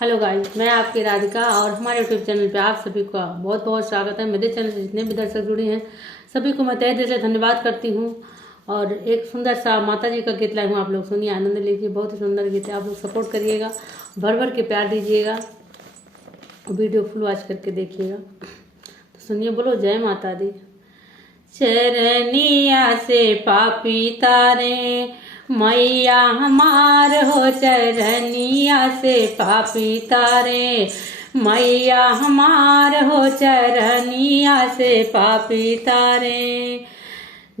Hello guys, मैं आपकी राधिका और हमारे यूट्यूब चैनल पे आप सभी का बहुत बहुत स्वागत है। मेरे चैनल से जितने भी दर्शक जुड़े हैं सभी को मैं तहे दिल से धन्यवाद करती हूँ। और एक सुंदर सा माता जी का गीत लाई हूँ, आप लोग सुनिए, आनंद लीजिए। बहुत ही सुंदर गीत है, आप लोग सपोर्ट करिएगा, भर भर के प्यार दीजिएगा, वीडियो फुल वॉच करके देखिएगा। तो सुनिए, बोलो जय माता दी। चरनिया से पापी तारे मैया हमार हो, चरनिया से पापी तारे मैया हमार हो, चरनिया से पापी तारे।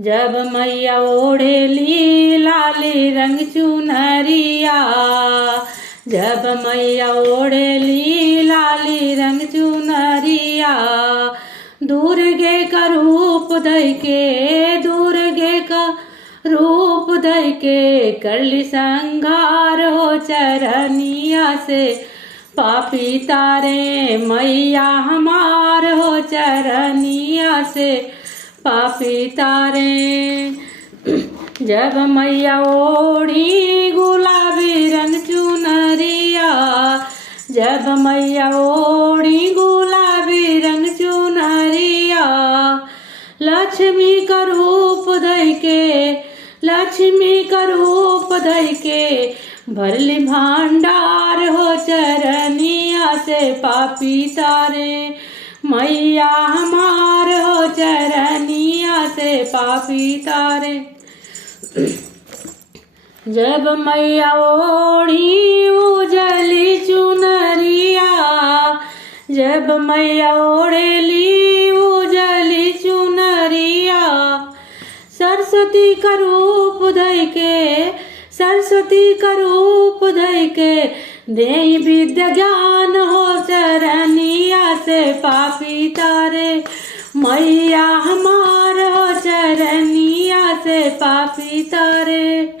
जब मैया ओढ़ेली लाली रंग चुनरिया, जब मैया ओढ़ेली लाली रंग चुनरिया, दुर्गे का रूप धइ के, दुर्गे का रूप धइ के करली संघार हो, चरनिया से पापी तारे मैया हमार हो, चरनिया से पापी तारे। जब मैया ओढ़ी गुलाबी रंग चुनरिया, जब मैया ओढ़ी गुलाबी रंग चुनरिया, लक्ष्मी का रूप धइ के, लक्ष्मी का रूप धइ के भरली भांडार हो, चरनिया से पापी तारे मैया हमार हो, चरनिया से पापी तारे। जब मैया ओढ़ी उजली चुनरिया, जब मैया ओढ़ेली उजली चुनरिया, सरस्वती का रूप धइ के, सरस्वती का रूप धइ के देहि विद्या ज्ञान हो, चरनिया से पापी तारे मैया हमार हो, चरनिया से पापी तारे।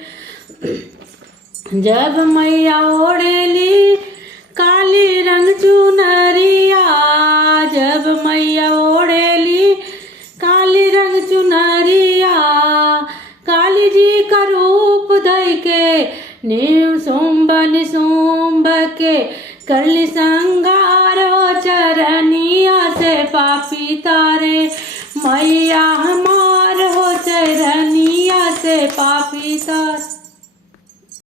जब मैया ओढ़ेली काली रंग चुनरिया, जब मैया ओढ़ेली काली रंग चुनरिया, काली जी का रूप धइ के निशुंभ निशुंभ के करली संघार हो, चरनिया से पापी तारे मैया हमार हो, चरनिया से पापी तारे।